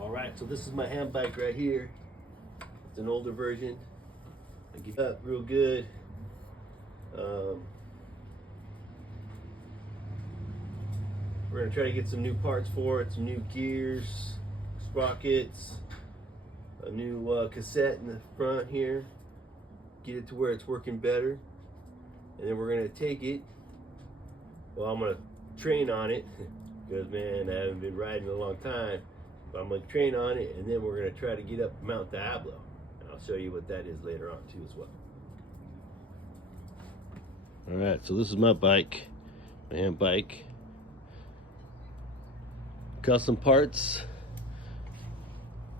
All right, so this is my hand bike right here. It's an older version. I get up real good. We're gonna try to get some new parts for it, some new gears, sprockets, a new cassette in the front here, get it to where it's working better. And then we're gonna take it, well, I'm gonna train on it, because man, I haven't been riding in a long time, but I'm gonna train on it, and then we're gonna try to get up Mt Diablo. And I'll show you what that is later on too as well. All right, so this is my bike, my hand bike. Custom parts.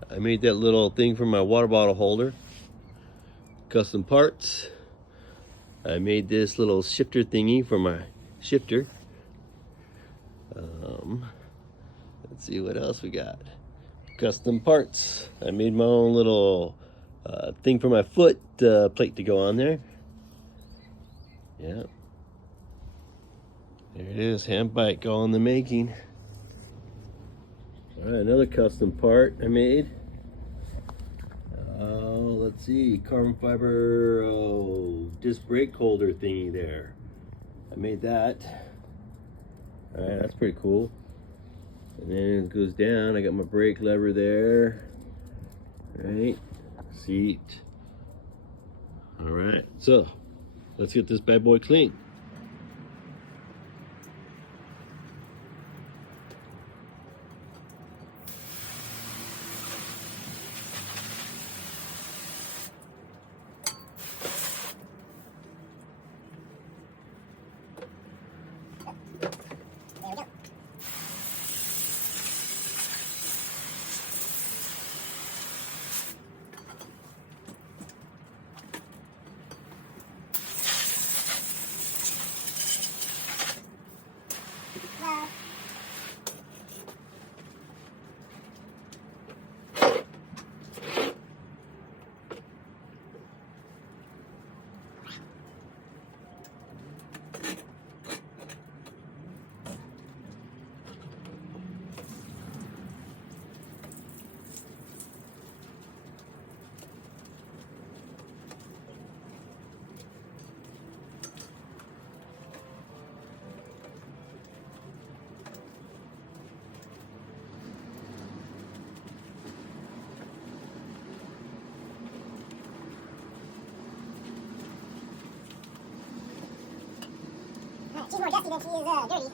I made that little thing for my water bottle holder. Custom parts. I made this little shifter thingy for my shifter. Let's see what else we got. Custom parts. I made my own little thing for my foot plate to go on there. Yeah. There it is, hand bike all in the making. All right, another custom part I made. Let's see, carbon fiber disc brake holder thingy there. I made that. All right, that's pretty cool. And then it goes down. I got my brake lever there. All right, seat. All right, so let's get this bad boy clean. She's more dusty than she is dirty.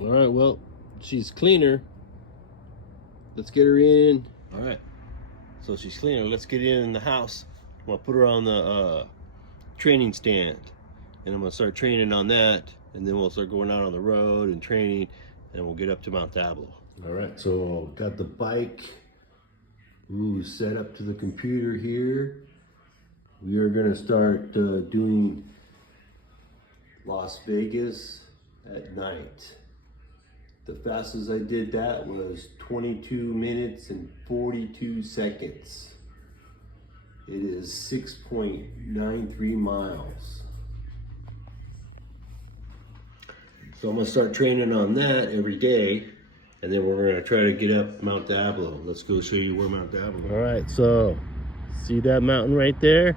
All right, well, she's cleaner. Let's get her in. All right, so she's cleaner. Let's get in the house. I'm gonna put her on the training stand, and I'm gonna start training on that, and then we'll start going out on the road and training, and we'll get up to Mt Diablo. All right, so got the bike set up to the computer here. We are gonna start doing Las Vegas at night. The fastest I did that was 22 minutes and 42 seconds. It is 6.93 miles. So I'm gonna start training on that every day, and then we're gonna try to get up Mt Diablo. Let's go show you where Mt Diablo is. All right, so see that mountain right there?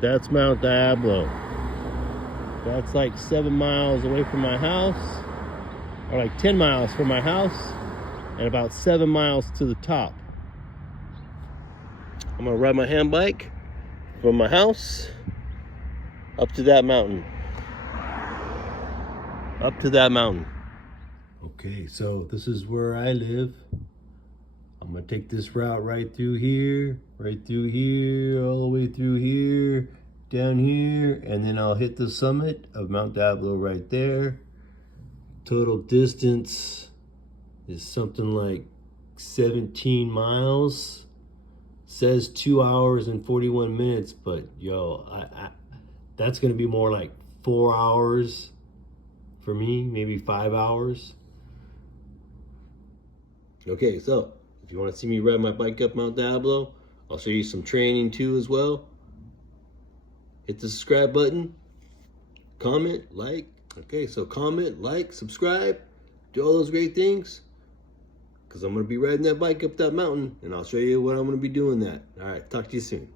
That's Mt Diablo. That's like 7 miles away from my house, or like 10 miles from my house, and about 7 miles to the top. I'm gonna ride my hand bike from my house up to that mountain. Up to that mountain. Okay, so this is where I live. I'm gonna take this route right through here, all the way through here, down here, and then I'll hit the summit of Mt Diablo right there. Total distance is something like 17 miles. Says 2 hours and 41 minutes, but yo, that's gonna be more like 4 hours for me, maybe 5 hours. Okay, so if you want to see me ride my bike up Mt Diablo, I'll show you some training too as well. Hit the subscribe button, comment, like. Okay, so comment, like, subscribe, do all those great things, because I'm going to be riding that bike up that mountain, and I'll show you what I'm going to be doing that. All right, talk to you soon.